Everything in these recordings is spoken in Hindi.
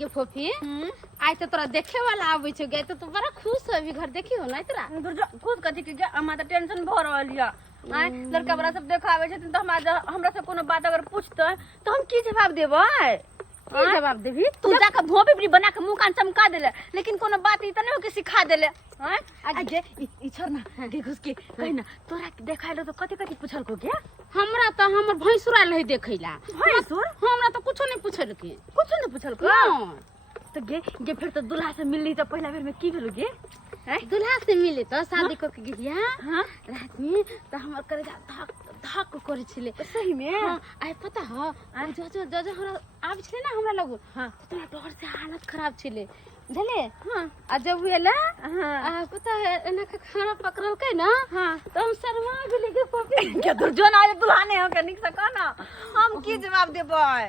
गे फोफी आई तो तोरा देखे वाला आवे छ गे तो बड़ा खुश हो अभी घर देखी हो ना तोरा खुद कथी के हमरा त टेंशन भ रहल या आय लड़का बड़ा सब देखावे छथिन त हमरा से कोनो बात अगर पूछते तो हम की जवाब देबै की जवाब देबी तू जाके भोपी बना के मुंह कान चमका देले लेकिन कोनो बात ई त नहीं हो के सिखा देले हैं आगे ई छोड़ ना के घुस के कहि ना तोरा देखाइलो तो कथि कथि पूछल को के हमरा तो हमर भैंसुरा लही देखैला भैंसुर हमरा तो कुछो नहीं पूछल के कुछ नहीं पूछल को तो गे फिर तो दुल्हा से मिलली तो पहला बेर में की भेलो गे दुल्हा से मिले तो शादी को के गिया रात में तो हमर करे धक धक करे छिले सही में आय पता ह जो हमरा आब छिले ना हमरा लगो तो डर से हालत खराब छिले झले आ जब हुएला पता है एना के खाना पकड़ल के ना तो हम शर्मा गेली के पपी के तू जो ना दुल्हा ने हो के निक से कहना हम की जवाब देबै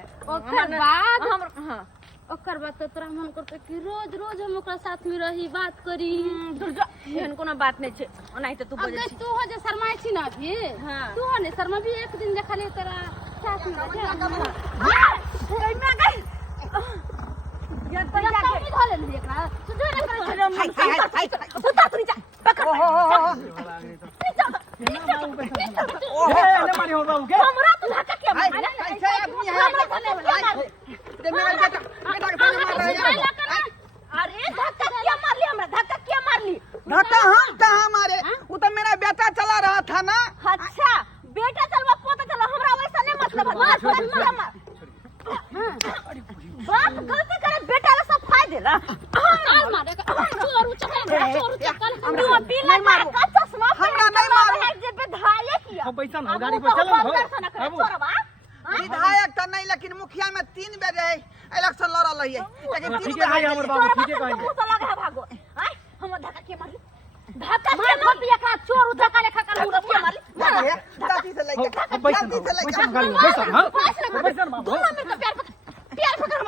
ओकर बाद तो तोरा मन करते कि रोज रोज हम ओकरा साथ में रही बात करी एहन कोनो बात नहीं छे ओनाही तो तू बोले छी तू हो जे शर्माई छी ना भी तू हो ने शर्मा भी एक दिन देखा ले तेरा साथ में ये तो क्या के धले नहीं एकरा तू जो ना करे तू ता तू जा पकड़ ले मारी हो बाबू के हमरा तू धक्का के मार कैसे आदमी है ते मेरा बेटा के सामने मार रहा है अरे धक्का क्या मार ली हमरा धक्का क्या मार ली धक्का हम कहां मारे वो तो मेरा बेटा चला रहा था ना अच्छा बेटा चलवा पोता चला हमरा वैसा नहीं मतलब मार बाप गलती करे बेटा ला सब फाय देला मारे चोर चकल तू बिना मारो का चश्मा हमरा नहीं मारो है जे विधायक किया हम पैसा ना गाड़ी पर चलो छोरबा विधायक तो नहीं लेकिन मुखिया में 3 बेर है इलेक्शन लड़ रही है लेकिन ठीक है हमर बाबू ठीक है कहिए मुंह लगा है भागो हम धक्का के मारली धक्का के मार का चोर धक्का लेखा कर मुंह के मारली दादी से लेके पैसा गाड़ी में पैसा हां पैसा बाबू दोनों मिलकर प्यार पकड़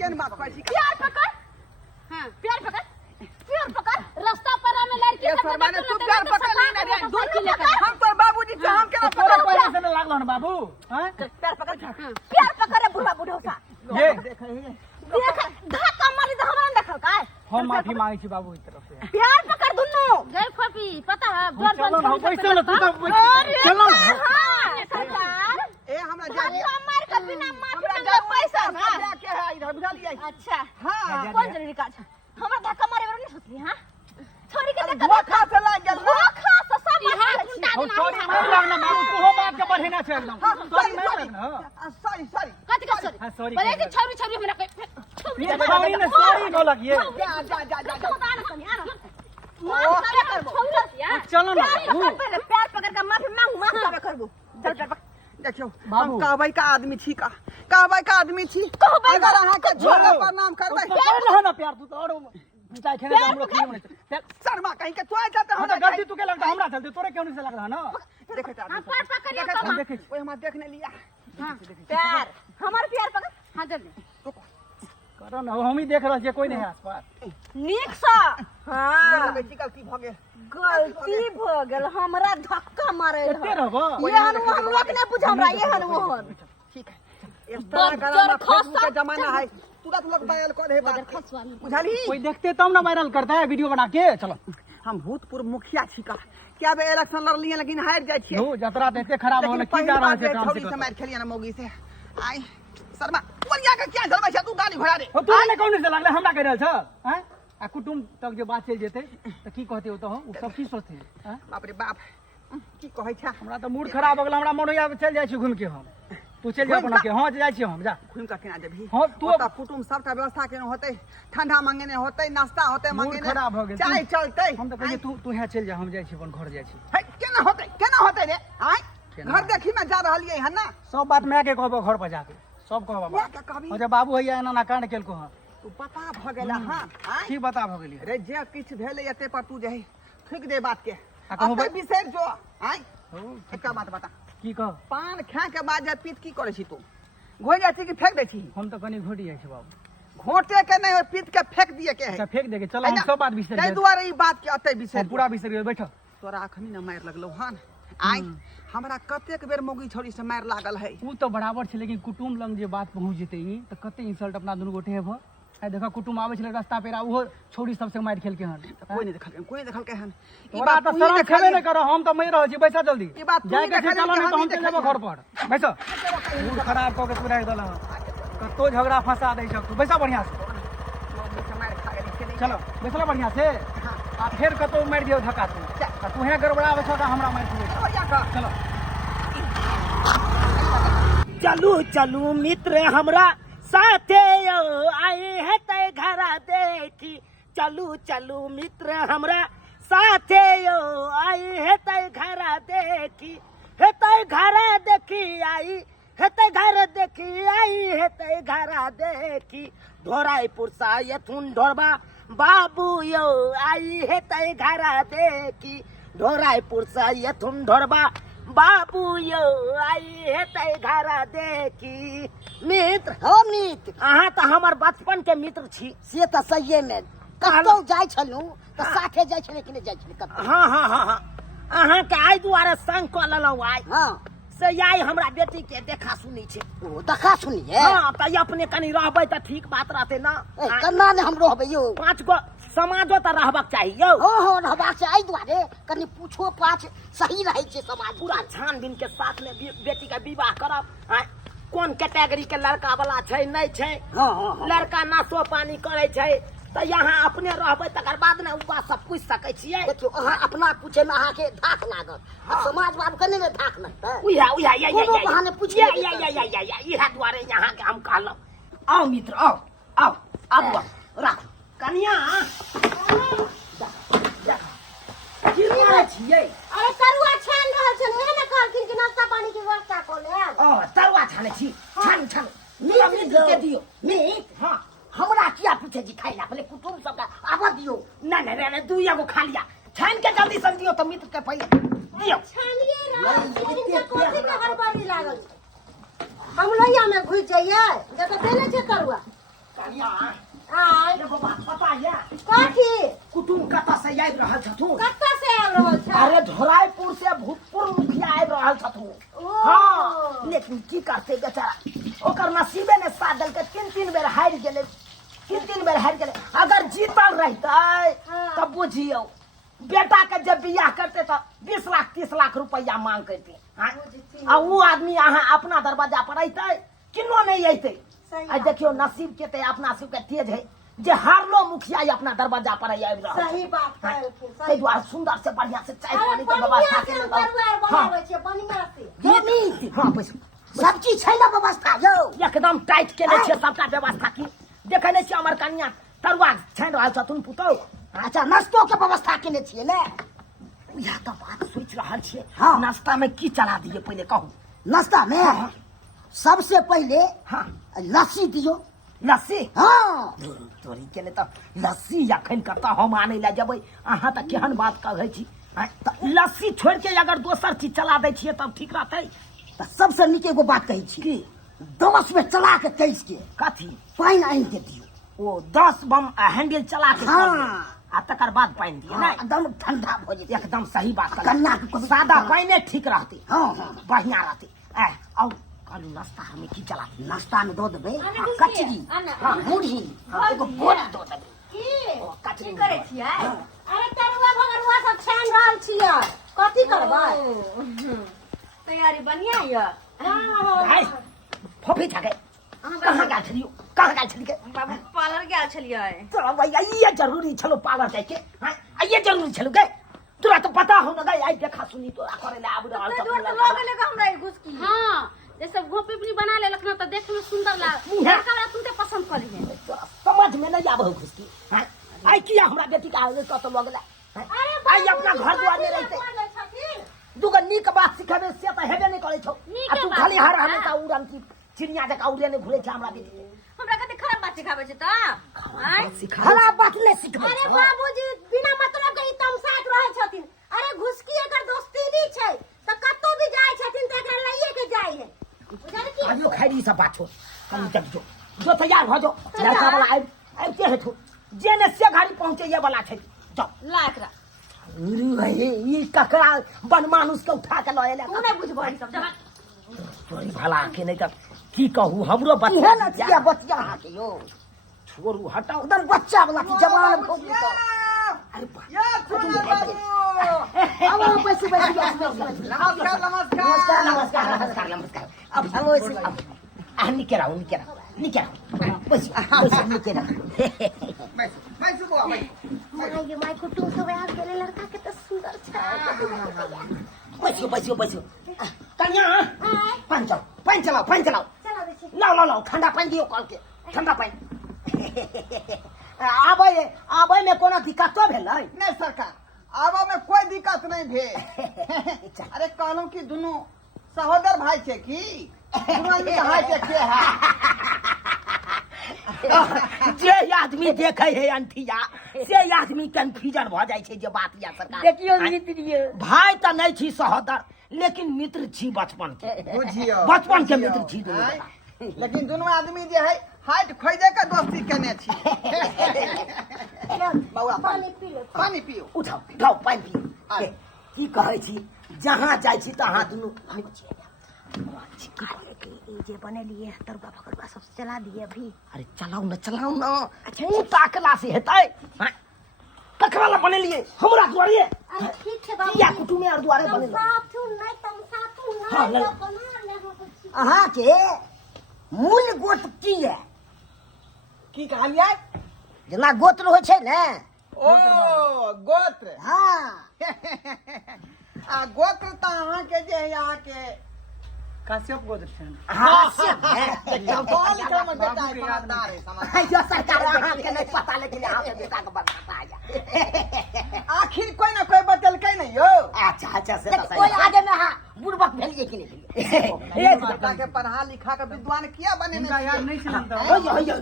केन बात पैसी प्यार पकड़ हां प्यार पकड़ रास्ता पर में लड़की ये सरमाने तू प्यार पकड़ ली ना रे दोनों हम तो बाबूजी से हम केना तोरा पैसा से लागलो ना बाबू हैं प्यार पकड़ रे बुढ़ा बुढ़ौसा ये देख धक्का मारी तो हमरा देखल का हम माफी मांगे छी बाबू की तरफ से प्यार पकड़ दुन्नु गई फपी पता है चलो ना पैसा ना तू तो चलो सरकार ए हमरा जानी धक्का मार के बिना माफी मांगे पैसा ना के है इधर बुझा लिया अच्छा हां कौन जरूरी काज हमरा धक्का मारे वाला नहीं सोचली हां छोरी के धक्का धोखा से लग गेल धोखा से सब और सॉरी मार लागना बाबू तू हो बात के बढ़े ना छे एकदम सॉरी मार लागना सॉरी कथि का सॉरी हां सॉरी बोले कि छौरी हमरा के ये सॉरी ने सॉरी न लगिए चलो ना प्यार पकड़ के माफी मांगू माफ करबू देखियो बाबू। हम कहबै का आदमी छी का कहबै का आदमी छी अगर अहाँ के छोड़े प्रणाम करबै कर ना प्यार तू तो और मिठाई खेने का हम लोग नहीं होने शर्मा कहीं के तोय जाते हम तो गलती तू के लगता हमरा चलते तोरे क्यों नहीं से लग रहा ना देखे ता हां पार पकड़िए देखे ओए हम देखने लिया हां प्यार हमार प्यार पकड़ हां जल्दी करो ना हम ही देख रहा छे कोई नहीं है आसपास नीक सा हां बेटी गलती भ गेल गलती भ गेल हमरा धक्का मारे एते रहबो ये हम लोग ने बुझ हमरा ये हन ठीक है इंस्टाग्राम फेसबुक का जमाना है तुरंत लोग वायरल कर दे बात बुझाली कोई देखते तब ना वायरल करता है वीडियो बना के चलो हम भूतपूर्व मुखिया छी का क्या बे इलेक्शन लड़ लिए लेकिन हार जाय छियै नो जतरा देते खराब होने की जा रहा है काम से से मार खेलिया ना मौगी से आई शर्मा बोलिया का क्या झलबै छ तू गाली घोड़ा रे हो तू ने कौन से लागले हमरा कह रहल छ हैं आ कुटुम तक जे बात चल जेते त की कहते हो तो हम सब की सोचते हैं बाप रे बाप की कहै छ हमरा तो मूड खराब हो गेल हमरा मोनया चल जाय छी घूम के हम तू चल जा अपना के हां जाय छी हम जा घूम का केना जेबी हां तू ओता कुटुम सबटा व्यवस्था केना होतै ठंडा मांगेने होतै नाश्ता होतै मांगेने खराब हो गेल चाय चलतै हम तो कहिए तू यहाँ चल जा हम जाय छी अपन घर जाय छी है केना होतै रे आय घर देखी में जा रहलियै हन ना सब बात मैं के कहबो घर पर जाके सब कहबो मैं के कहबी बाबा बाबू हैया एना ना कांड केलको हां तू पता भ गेला हां आय की बता भ गेली रे जे किछ भेले एते पर तू जही ठीक दे बात के आ कहू अब बिसर जो आय एकटा बात बता की कह पान खा के बाद जे पीत की करे छी तू घोइ जाइ छी कि फेंक दै छी हम तो कनी घोटी जाय छी बाबू घोटे के नहीं पीत के फेंक दिए के है अच्छा फेंक देके चलो हम सब बात बिसर तै गए दुआरे ई बात के अतै बिसर पूरा बिसर गए बैठो तोरा अखनी न मार लगलो हन आय हमरा कतेक बेर मोगी छोड़ी से मार लागल है। उ तो बराबर छे, लेकिन कुटुम लंग जे बात पहुंच जेते ई तो कते इंसल्ट अपना दुनू गोटे हेब। आ देखा कुटुम आवे छले रास्ता पे, ओहो छोड़ी सबसे मार खेल के हन। कोई नहीं देखल के हन। ई तोरा बात तो तू शरम ही छेबे न करो, हम तो मैं रह छी। बैसा जल्दी ई बात तू जाय ही के देखा चलो कि नहीं तो हम हम ही चल जेबो देखा घर पर। बैसा मूड खराब क के तू रह दल कतो झगड़ा फंसा दे छ तू। बैसा बढ़िया से, चलो बैसला बढ़िया से। आ फिर कतो मार दियो धक्का तू हे गड़बड़ावे छ त हमरा मार दियो। चलो चलू चलू मित्र हमरा साथे यो आए है तय घरा देखी। चलू चलू मित्र हमरा साथे यो आए है तय घरा देखी। है तय घरा देखी आई, है तय घर देखी आई, है तय घरा देखी। ढोराईपुर सा यथुन ढोरबा बाबू यो आई है तय घरा देखी। ढोराईपुर सा यथुन ढोरबा बाबू यो आई है तय घरा देखी। मित्र हो मित्र, अहाँ तो हमर बचपन के मित्र छी। से तो सही में कतौ जाय छलू तो साथे जाय छले कि नहीं जाय छले कतौ? हाँ हाँ हाँ हाँ, अहाँ के आई दुआरे संग क लेलौ। आई हां से आई हमरा बेटी के देखा सुनी छे। ओ देखा सुनिए। हाँ त अपने कनी रहबै त ठीक बात रहते ना। कन्ना ने हम रहबै यो। 5 गो समाजो त रहबाक चाहिए यो। हो हो रहबाक छै। आई दुआरे कनी पूछो पाछ सही रहै छै समाज। पूरा छानबीन के साथ में बेटी का विवाह करब। आय कोन कैटेगरी के लड़का वाला छै नहीं छै। हां हां लड़का नाशो पानी करे छै त यहाँ अपने रहबै तकर बाद ने उ बात सब पूछ सकै छियै। देखियो अहाँ अपना पूछे में अहाँ के धाक लागत। समाजवाद कने ने धाक लगतै। उया उया या कोनो बहाने पूछ या लेबै या तऽ। या इहा दुआरे यहाँ के हम कहलौ। आओ मित्र आओ आओ आबू राखू कनिया। की करे छियै? अरे तरुआ छान रहल छै, ओहे ने कहलखिन कि नाश्ता पानी के व्यवस्था क लेब। ओ तरुआ छाने छी। छान छान मीट के दियो। मीट हां हमरा किया पूछे जी खाइ ला? पहले कुटुम सब का आवा दियो। नहीं नहीं दू एगो खा लिया। छान के जल्दी सन दियो तो मित्र के पहले दियो। छानिए रहा इनके कोथी के हड़बड़ी लागल छै। हम लोहिया में घुस जाइए जब देले छै तरुआ। कनिया आय एगो बात पता ये कथी कुटुम कतऽ से आबि रहल छथुन? कत्ता से आबि रहल छै? अरे ढोराईपुर से भूतपूर्व मुखिया आबि रहल छथुन। हाँ लेकिन की करते बेचारा, ओकर नसीबे ने साथ देलकै। 3 बेर हारि गेलै। 3 बेर हारि गेलै। अगर जीतल रहतै तब बुझियो बेटा के जब बियाह करते तो 20 लाख 30 लाख रुपया मांग करते। आ वो आदमी अहाँ अपना दरवाजा पर अइतै किनो नहीं अइतै। आ देखियो नसीब के ते अपना सबके तेज है जे हारलो मुखिया अपना दरवाजा पर आबि रहल छै। सही बात है। ताहि दुआरे सुंदर से बढ़िया से चाय अरे पानी के व्यवस्था के तरुआ बनाबै छै बढ़िया से। मीट हाँ पैसा सब चीज छै ना व्यवस्था यौ? एकदम टाइट केने छियै सबका व्यवस्था। की देखे नहीं छियै हमर कनिया तरुआ छानि रहल छथुन पुतौ। अच्छा नाश्तो के व्यवस्था केने छियै ने? यह तो बात सोच रहल छियै। हाँ। नाश्ता में की चला दिए पहले कहू? नाश्ता में सबसे पहले हाँ लस्सी दियो। लस्सी। हाँ तोरी के तो लस्सी अखन कतऽ हम आने ला जेबै? अहाँ तऽ केहन बात कहै छी। लस्सी छोड़ के अगर दोसर चीज चला दै छियै तब ठीक रहतै। तो सबसे नीक एगो बात कहै छी की? 10 में चला के तेज के कथी? पानी आनि के दियो। ओ 10 बम हैंडल चला के हाँ। कर दियौ। आ तकर बाद पानि दियो हाँ, ना। एकदम ठंडा हो जेतै। एकदम सही बात कहलियै। कन्या के कोई- सादा पानी ठीक रहते। हाँ हाँ बढ़िया रहते। और कहलू नाश्ता हमें की चला दी? नाश्ता में दो देबै आना कचरी आना। मुढ़ी एगो बोट दो देबै। की ओ कचरी की करे छियै? अरे तरुआ भगरुआ सब छानि रहल छियै, कथी करबै? तैयारी बढ़िया ये। भाई फोफी था गए। कहाँ गए छलियो? कहाँ गए छलिए? बाबू पार्लर गेल छलियै। चलो भैया ये जरूरी छलो पार्लर जाए के। हाँ ये जरूरी छलो गए। तोरा तो पता हो ना गए आई देखा सुनी तोरा करे ले आब रहल तो दूर तो लोग लेके हमरा घुसकी। हां जैसे घोपीपनी बना लेलक ना तो देखे में सुंदर लाग। लड़का वाला तुमते पसंद कर लिए। समझ में नहीं आबे घुसकी। हाँ आई किया हमरा बेटी का आगे कत लोग ला। आई अपना घर द्वार में रहते। दुगो नीक बात सिखाबे से त हेबे नहीं करे छौ। आ तू खाली हर हमेशा उड़न की चिड़िया जका उड़े ने घुरे छ हमरा बेटी के। हमरा कते खराब बात सिखाबै छै त? आय खराब बात नहीं सिखबै अरे छौ। बाबूजी बिना मतलब के ई तमसात रहै छथिन। अरे घुसकी एकर दोस्तीनी छै त कतौ भी जाय छथिन त एकरा लइए के जाय है। बुझल की? आइयो खैरी सब बात छोड़। हम चल जो तैयार हो जो। लड़का वाला आइते है तो जेने से गाड़ी पहुंचे ये वाला छै। जाओ ला एकरा। ये ककरा बनमानुस के उठा के लए ले तू नहीं बुझबो ई सब जमा तोरी भला के नहीं कर की कहू हमरो बच्चा लचिया बच्चा के यो छोरू हटाओ एकदम बच्चा वाला की जवान भौ तो अरे अब पैसे नमस्कार अब निकेरा बस निकेरा माय कुटुम सब आ गेले लड़का के तो सुंदर छै बस कन्या पानी चलाओ चला दे छी लाओ ठंडा पानी दियो कल के ठंडा पानी आबै में कोनो दिक्कत तो भेल नहीं सरकार आबा में कोई दिक्कत नहीं भेल अरे कहलूं कि दोनों सहोदर भाई छे की दोनों आदमी भाई के है जे आदमी देखे है अंठिया से आदमी कंफ्यूजन भ जाय छै जे बात या सरकार देखियो मित्र भाई त नहीं छी सहोदर लेकिन मित्र छी बचपन के बुझियो बचपन के मित्र छी दोनों लेकिन दोनों आदमी जे है हाइट खोजे के दोस्ती केने छी बउआ पानी पियो उठाओ पानी पियो की कहै छी जहाँ जाय छी तहाँ दुनू जे बनेलिए तरुआ फकरुआ सब चला दिए अभी अरे चलाओ न अच्छा ताकला से हेतै ककरा ला बनेलिए हमरा दुआरे अरे ठीक छै बाबू या कुटुमे और दुआरे बनेलिए साथू नहीं तुम साथू हाँ, नहीं ले। तो बना ले अहाँ के मूल गोत्र की है की कहलियै जेना गोत्र होइ छै ने ओ गोत्र हाँ आ गोत्र त अहाँ के जे है यहाँ के काश्यप गोत्र छन हाँ से है पढ़ा लिखा में बेटा है समझदार है समझदार यो सरकार अहाँ के नहीं पता लेकिन अहाँ के बेटा के बताता है आखिर कोई ना कोई बतलकै नहीं यो अच्छा से कोई आगे में हाँ बुड़बक भेलिए कि नहीं एक बेटा के पढ़ा लिखा के विद्वान किया बने इनका यार नहीं सुनता हो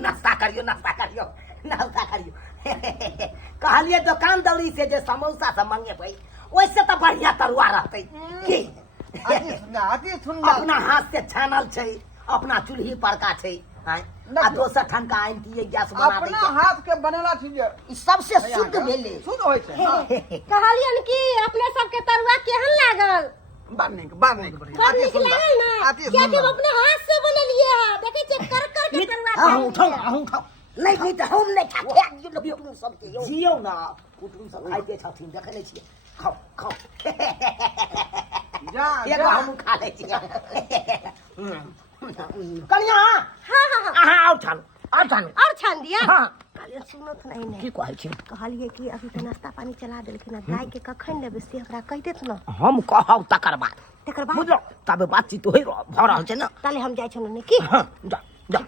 नाश्ता करियो कहलिए दुकान दौरी से जे समोसा सब मंगे भाई वैसे तो बढ़िया तरुआ रहते की अति सुंदर अपना हाथ से छानल छै अपना चूल्ही पर का छै आ दोसर ठन का आइन दिए गैस बना अपना दे हाथ के बनेला चीज ई सबसे शुद्ध भेले शुद्ध होय छै कहलियन कि अपने सबके तरुआ केहन लागल बनने के बड़ नीक लागल ना क्या कि अपने हाथ से बनेलिए है देखे छियै कर के तरुआ उठाओ नहीं तो हम नहीं खाते सबके जियो ना कुटुम सब खाइते छथिन देखे नहीं छियै खाओ जा एगो हम खा ले छियै कनिया हाँ अहाँ और छानू और छान दिया हाँ कहलियन सुनत नहीं ने की कहै छी कहलिए कि अभी तो नाश्ता पानी चला देलखिन गाय के कखन लेबे से हमरा कह देत ना हम कहब तकर बाद तकर बाद बुझलो तबे बातचीत होई भ रहल छै ना ताले हम जाय छन ने की हाँ जा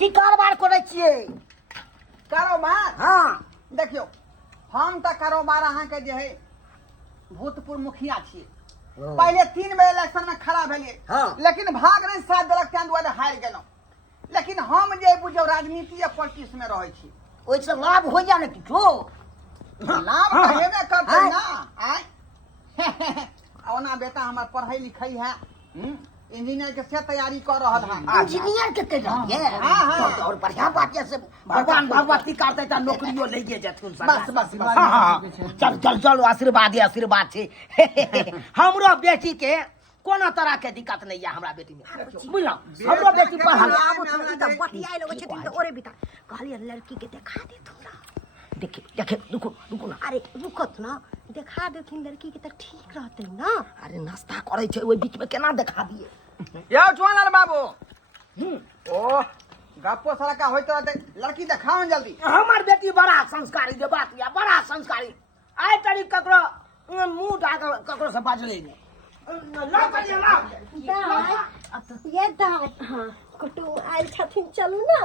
की कारोबार करै छियै कारोबार हाँ देखियो हम त कारोबार अहाँ के जे है भूतपूर्व मुखिया छियै पहले 3 बेर इलेक्शन में खड़ा भेलिए हाँ। लेकिन भाग नहीं साथ देलक तें दुआरे हारि गेलहुँ लेकिन हम जे बुझियौ राजनीति या पॉलिटिक्स में रहै छी ओइसे लाभ हो जा ने किछो लाभ तो हेबे करतै ना आय ओना बेटा हमर पढ़ाई लिखाई है इंजीनियर के से तैयारी कर रहल है इंजीनियर के कह रहिए हाँ। और बढ़िया बात है से भगवान भगवती करते त नौकरियो लइए जेथुन बस चल आशीर्वाद छै हमरो बेटी के कोनो तरह के दिक्कत नहीं है हमरा बेटी में बुझलो हमरो बेटी पढ़ल आबो थोड़ी त बटियाइ लोग छथिन त ओरे बिता कहलिए लड़की के देखा दे तू ना देखे रुको ना अरे रुकत ना देखा देथिन लड़की के त ठीक रहतै ना अरे नाश्ता करे छै ओइ बीच में केना देखा दिए यो चुनार बाबू ओ गप्पो सड़का होइत रहते लड़की देखाओ जल्दी हमर बेटी बड़ा संस्कारी जे बात या बड़ा संस्कारी आइ तरी ककरो मुंह ढाक ककरो से बाजले नहीं ये दाई हां कुटुम आइल छथिन चलू ना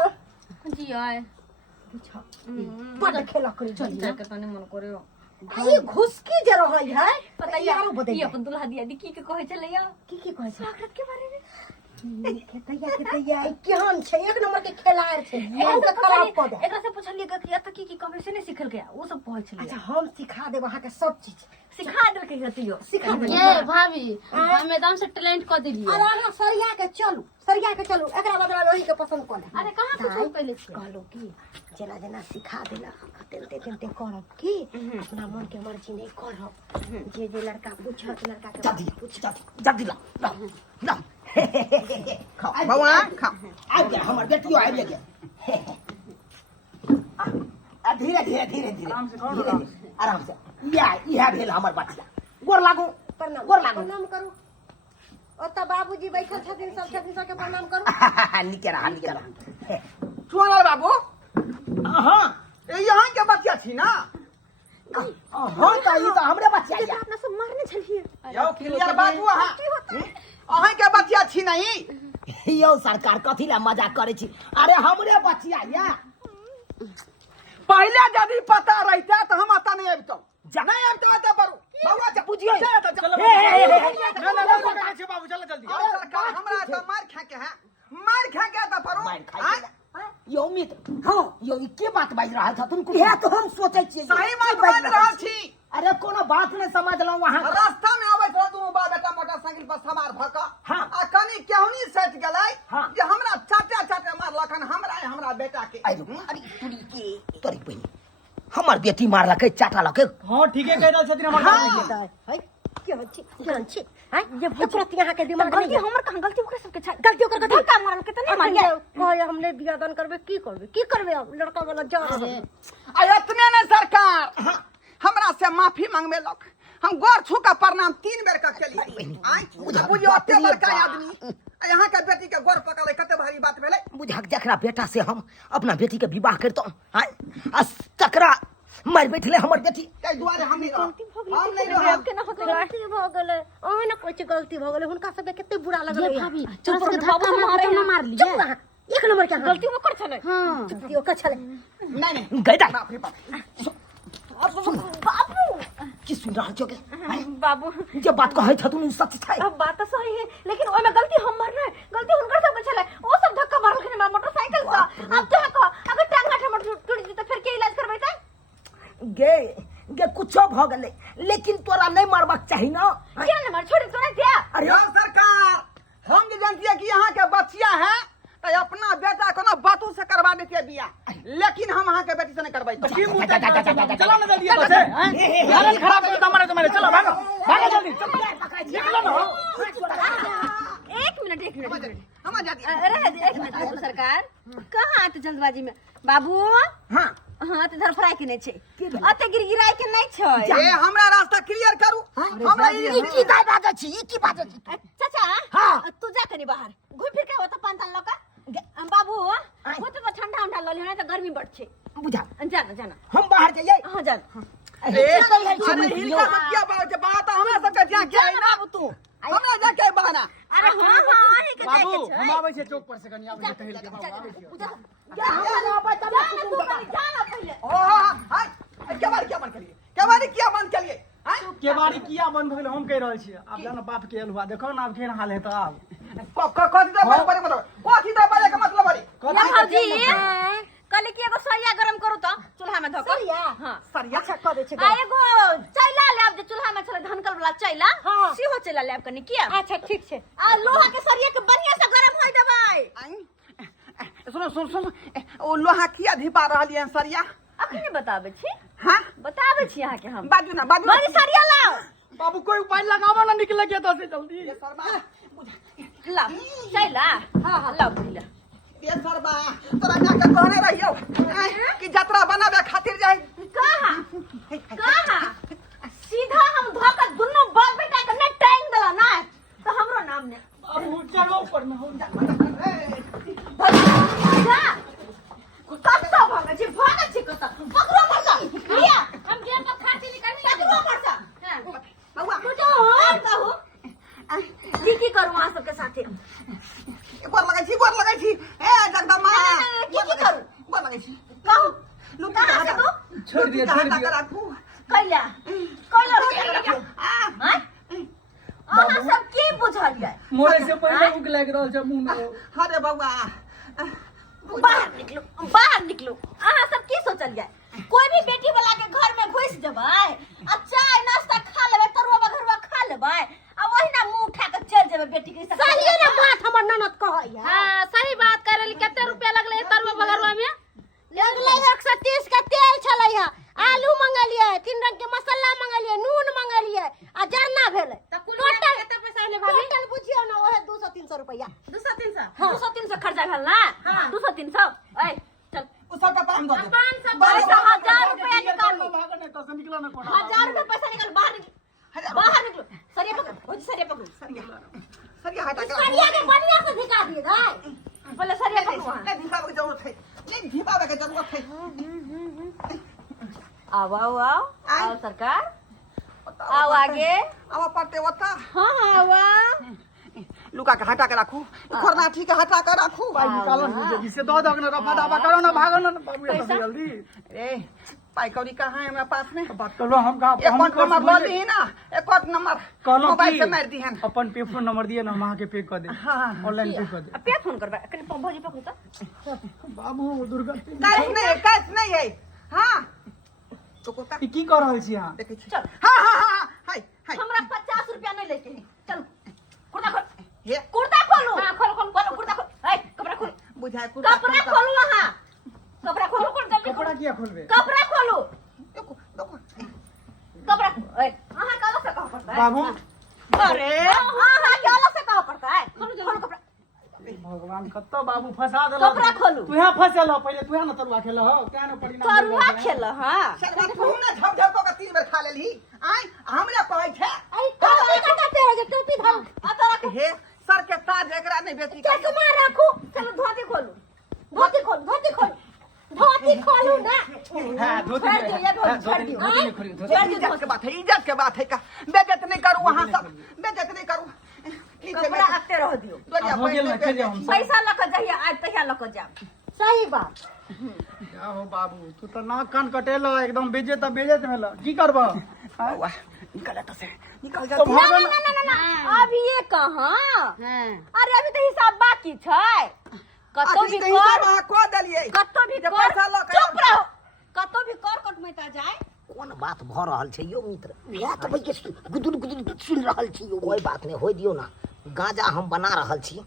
जी आए बड़ा खेला करी चली जाके तने मन करियो ये घुसकी जे रहै है पता यारो ये बदल अपन दुल्हा दिया दी की कहे चले या की कहै छै स्वागत के बारे में खेतैया केहन छै एक नंबर के खेलाड़ छै हम त खराब क दे एकरा से पूछलिए कि एत की कमे से नहीं सीखल गया वो सब कहै छलिए। अच्छा हम सिखा देब अहाँ के सब चीज सिखा देल के हतियो सिखा देब ये भाभी हम एकदम से टैलेंट क दिलिए। अरे अहाँ सरिया के चलू एकरा बदला वही के पसंद कर ले। अरे कहां पूछू पहले से कहलो की जेना जेना सिखा देला तेलते करब की अपना मन के मर्जी नहीं करब जे जे लड़का पूछत लड़का के जल्दी जल्दी ला खाओ बउआ खाओ। आ गया हमर बेटियो आ गया। धीरे धीरे धीरे धीरे आराम से यह भेल हमर बच्चा। गोर लागू प्रणाम करू ओतऽ बाबूजी बैठल छथिन सब छथिन सबके प्रणाम करू। निके रहा चुनार बाबू हाँ ए यहाँ के बच्चा छी ना हाँ तो ये तो हमरे बच्चा या अपना सब मारने छलिए। यो क्लियर बात हुआ अहाँ के बच्चा छी नहीं यो सरकार कथी ला मजाक करे छी। अरे हमरे बच्चा या पहले यदि पता रहता तो हम आता नहीं अबतो नहीं अबतो तो बरू बउआ जा बुझियो बाबू चलो जल्दी। और सरकार हमरा तो मार खा के तो परू मार खाई यो मित्र हाँ यो के बात बाज रहा था तुमको यह तो हम सोचे छी सही बात बाज रहा छी। अरे कोनो बात नहीं समझ लो वहां रास्ता में आवे तो दोनों बा बेटा मोटरसाइकिल पर सवार भका हाँ। आ कनी केहुनी सेट गलै हाँ। जे हमरा चाटे मारलखन हमरा बेटा के अरे तुरी के तोरी बहिनी हमर बेटी मारलकै चाटा लकै। हाँ ठीक है कह रहा छथिन हमर हाँ। है केहन छी है ये प्रति यहाँ के दिमाग गलती नहीं हमर कहां गलती ओकरा सबके गलती ओकर कथी धक्का मारल के त नहीं मारिए। कहे हमने बियादन करबे की करबे हम लड़का वाला जा रहे आ इतने ने सरकार हमरा से माफी मांगबे लक हम गोर छू का प्रणाम 3 बेर का केली आई बुझियो ओते बड़का आदमी आ यहाँ के बेटी के गोर पकड़ले कते भारी बात भेलै। बुझा जकरा बेटा से हम अपना बेटी के विवाह करतो हां तकरा मार बैठले हमर बेटी कै दुआरे हम नहीं अब के ना होत गलती भ गेलै ओहे ना कुछ गलती भ गेलै हुनका सबके कते बुरा लगलै ये भाभी चुप चुप रहो, धक्का बाबू मार मारे तो हैं। मार लिए एक नंबर के गलती ओकर छले। हां गलती ओकर छले नहीं गैदा माफी बात बाबू की सुन रहा छो के बाबू जे बात कहै छथुन सच छै। अब बात तो सही है लेकिन ओमे गलती हमर नहीं गलती हुनकर सबके छले। ओ सब धक्का मारल के हमरा मोटरसाइकिल से अब तो कह अगर टांग हमर टूट जेते फिर के इलाज करबै त गे कुछो भ गेलै लेकिन तोरा नहीं मारबाक चाही ना। क्या न मार छोड़ तो नहीं दिया। अरे यो सरकार हम जे जानती है कि यहाँ के बच्चिया है तो अपना बेटा को ना बातों से करवा देते बिया लेकिन हम यहाँ के बेटी से नहीं करवाई तो चलो ना जल्दी बस हैं हालत खराब कर तुम्हारे चलो भागो जल्दी निकलो ना। एक मिनट हम जाती रह दे एक मिनट सरकार कहां आते जल्दबाजी में बाबू हाँ हां त धर फ्राई के नहीं छे अते गिरगिराय के नहीं छै। ये हमरा रास्ता क्लियर करू हमरा ई की बात अछि ई की बात अछि। चाचा हाँ। तू जा कनी बाहर घुम फिर के होता पान तान लका बाबू वो तो ठंडा ठंडा लली ना तो गर्मी बढ़ छे बुझा जाना हम बाहर जाइए हां जा अरे हिलका मत किया बात हमरा सबके जा के है ना बाबू तू हमरा जा के बहाना अरे हां हां ही के बाबू जाके हम आबै छै चौक पर से कनी आबै छै टहल के बाबू आबै छै। जाना पहले ओ हाय क्या बंद करिए हां केवाड़ी किया बंद भेल हम कह रहल छी। आब जाना बाप के एल हुआ देखो ना अब केहन हाल है तो आब कथी दे बड़े का मतलब बड़ी या भौजी कल की एगो सरिया गरम करू तो चूल्हा में धक सरिया हां सरिया अच्छा कर दे छै आ एगो चैला लेब जे चूल्हा में चले धनकल वाला चैला हाँ। सीहो चैला लेब कनी किया अच्छा ठीक छै आ लोहा के सरिया के बढ़िया से गरम होय देबै। सुनो ओ लोहा किया धिपा रहलिए सरिया अखनी बताबै छी हां बताबै छी अहाँ के हम बाजू ना बड़ी सरिया लाओ बाबू कोई उपाय लगावा ना निकल गया तो से जल्दी ला चैला हां हां ला बुझला ये सरबा तोरा का कहने रहियो कि यात्रा बनावे खातिर जाए कहां सीधा हम धोकर दुनु बाप बेटा के ने टाइम देला ना तो हमरो नाम ने बाबू चलो ऊपर में हो जा जा कत्ता भागे छी कत्ता पकड़ो मरता लिया हम जे पर खाती निकल पकड़ो मरता हां बउआ बुझो कहू की करू वहां सबके साथे गोर लगै छी ए जगदम्मा की करू गोर लगै छी कहू लुका कहां से तू छोड़ दिया राखू कैला कैला हैं अहाँ सब की बुझलियै मोरे से पहले उ थूक लाग रहल छै मुंह में। अरे बउआ बाहर निकलो अहाँ सब की सोचलिए कोई भी बेटी वाला के घर में घुस जेबै आ चाय नाश्ता खा लेबै तरुआ बघरुआ खा लेबै आ वही ना मुंह उठा के चल जेबै बेटी के साथ सही ना बात हमर ननद कहैया हां सही बात कर रही। कितना रुपया लगले तरुआ बगरवा में? लगले 130 के तेल छलै है, आलू मंगलिए, 3 रंग के मसाला मंगलिए, नून मंगलिए आ जरना भेले। त कुल मिला के कितना पैसा ले भाभी? टोटल बुझियो ना ओहे 200-300 रुपया। 200-300 200-300 खर्चा भेल ना 200-300 ए चल उ सब का पान दो दे। 1000 रुपया निकालो भागो नहीं तो से निकलो ना कोना। 1000 रुपया पैसा निकाल बाहर निकलो सरिया पकड़ ओ सरिया पकड़ो सरिया हटा के सरिया के बढ़िया से धिका दिए दाई। पहले सरिया पकड़ो वहां नहीं धिपावे के जरूरत है, नहीं धिपावे के जरूरत है। आओ सरकार आओ आगे अब पड़ते होता हाँ आओ लुका के हटा के रखू, खोरना ठीक है हटा के रखू। पाई निकालो ना जल्दी से दो ना रफा दफा करो ना भागो ना बाबू ये तो जल्दी। ए पाई कौड़ी कहाँ है हमारे पास में? बात करो हम कहां एक नंबर बोल दी ना, एक नंबर कहलो मोबाइल से मार दी है। अपन पे फोन नंबर दिए ना हम के पे कर दे। हाँ ऑनलाइन पे कर दे। अब पे फोन करबा कने भौजी पकड़ो तो बाबू दुर्गति कैश नहीं है। हाँ तो को का की कर रहल छी अहाँ? देखे छी। चल हाँ हाँ हाँ हाय हाय हमरा 50 रुपया नहीं लेके है चल कुर्ता खोल ये कुर्ता खोलो हां खोल कुर्ता खोल ए कपड़ा खोल बुझाए कपड़ा खोलो वहां कपड़ा खोलो जल्दी कपड़ा किया खोलबे? कपड़ा खोलो देखो देखो कपड़ा ए हां काला से कहां पड़ता है बाबू अरे हां काला से कहां पड़ता है खोलो कपड़ा भगवान कत्तो बाबू फंसा देलो। कपड़ा खोलू तू यहां फंसेलो पहले तू ना तरुआ खेलो हो क्या ना परिणाम तरुआ खेल हां शर्मा तू ना झप झप को 3 बार खा लेली। आई हमरा कहै छै आई कटा पे है टोपी धर आ तो हे सर के ताज एकरा नहीं बेची का। चश्मा रखू। चलो धोती खोलो धोती खोलू ना। हां धोती छोड़ दियो, ये बहुत छोड़ दियो। धोती नहीं खोली धोती। इज्जत के बात है, इज्जत के बात है का। बेइज्जत नहीं करूं वहां सब, बेइज्जत नहीं करूं। कपड़ा आते रह दियो हो गेल ना चल जाओ हम। पैसा लक जाइए आज तहिया लक जाब सही बात। क्या हो बाबू तू तो नाक कान कटेलो एकदम बेइज्जत भेलो की करबो? वाह निकल तो से निकल जा। तो भागो ना। अब ये कहां हां अरे अभी तो हिसाब बाकी छै कतो भी कर को दलिए कतो भी जे कर पैसा लऽ के चुप रहो कतो भी कर कटमैता जाए कोन बात भ रहल छै यौ मित्र? या त भाई के गुदुर सुन रहल छी यौ। कोई बात नहीं होय दियो ना। गांजा हम बना रहल छी,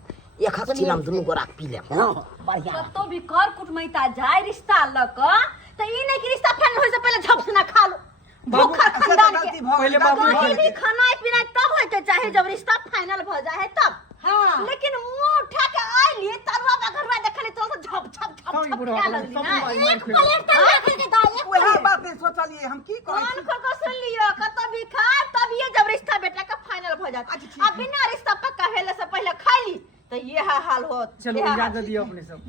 एक हक चिलम दुनू गोरा पी लेब। हां बढ़िया। कतो भी कर कुटमैता जाए रिश्ता लक त ई नहीं कि रिश्ता फाइनल होय से पहले झप से ना खा लो भूखा खानदान के पहले बाबू कहीं भी खाना पीना तब होय के चाहे जब रिश्ता फाइनल भ जाए तब हां लेकिन मुंह उठा के आइली तरुआ बगरवा देखले तो झप झप सब झप बुढ़वा खा सब लगली ना मोबाइल मार खोल। प्लेट तरुआ खा के दाई। वह बात नहीं सोचलिए हम की कहै कौन छी। खोल को सुन लियो कतो भी खा तब ये जब रिश्ता बेटा का फाइनल हो जाता अच्छा, ठीक अब बिना रिश्ता पक्का भेले से पहले खा ली तो ये हाल होत चलो इजाजत दियो अपने सब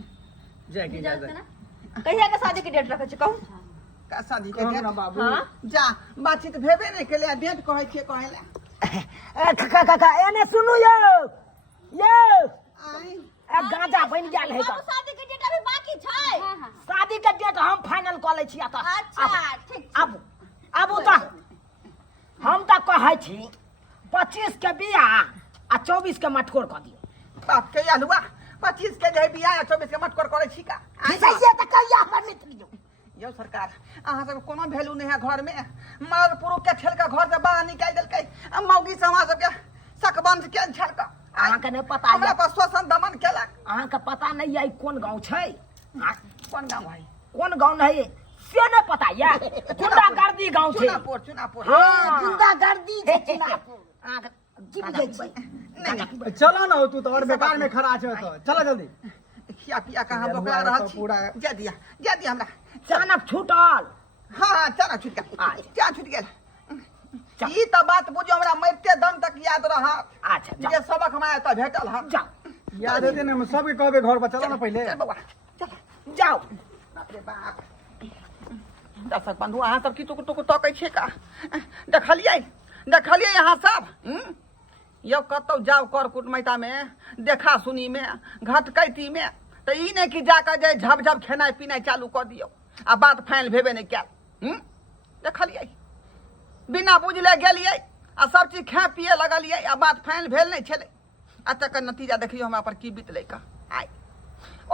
जय की इजाजत। कहिया के शादी के डेट रखे छी कहू का शादी के कहू डेट ना बाबू। हां जा बातचीत भेबे नहीं केले डेट कहै छियै कहले। ए काका एने सुनू यो आई ए गांजा बन गेल है बाबू शादी के डेट अभी बाकी छै शादी के डेट हम फाइनल कर ले छी त अच्छा ठीक अब तो हम त कहै छी 25 के बियाह आ 24 के मटकोर कर दियो। बाप के अलुआ 25 के जे बियाह 24 के मटकोर करे छी का। ऐसे त कहिया हमर मित्र दियो। यो सरकार अहाँ सब कोनो वैल्यू नहीं है घर में। मर्द पुरुष के ठेल के घर से बाहर निकाल देलकै। अब मौगी समाज सब के सकबंध के झलक अहाँ के नहीं पता हमरा है पर शोषण दमन केलक। अहाँ के पता नहीं है कौन गांव छै? कोन गाँव है? कौन गांव नहीं से नहीं पता है गुंडागर्दी गांव छै। चुनापुर हाँ गुंडागर्दी छै चुनापुर। अहाँ के जीप गई छी। नहीं चलो ना तू तो और बेकार में खड़ा छ तो चलो जल्दी। खिया पिया का हम लोग रह छी पूरा जा दिया हमरा। चानक छूटल। हाँ चला छूट गया अच्छा। क्या छूट गया। ई त बात बुझो हमरा मरते दम तक याद रहा। अच्छा जे सबक हमरा त भेटल हम। जाओ याद है ना हम सब के कहबे घर पर चलो ना पहले। चल बउआ चल। जाओ बाप रे बाप दर्शक बंधु अहाँ सब की टुक टुक तकै छे का। देखलिए यहाँ सब यो कतौ जाओ कर कुटमैता में देखा सुनी में घटकैती में त ई नहीं कि जाकर जे झप झप खेनाई पीनाई चालू कर दियो आ बात फाइनल भेबे नहीं क्या। देखलिए बिना बुझले गेलिए आ सब चीज खाए पिए लगलिए आ बात फाइनल भेल नहीं छले। अच्छा का नतीजा देखियो हमरा पर की बीतले का आय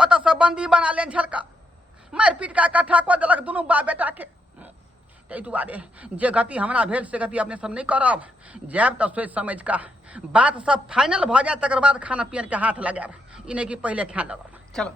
ओतऽ सब बंदी बना लेन झलका मारि पीट का इकट्ठा कऽ देलक दुनू बाप बेटा के ताहि दुआरे जे गति हमरा भेल से गति अपने सब नहीं करब जायब तऽ सोचि समझ का बात सब फाइनल भऽ जाए तकर बाद खाना पियन के हाथ लगायब ई नहीं कि पहले खा लगब चलो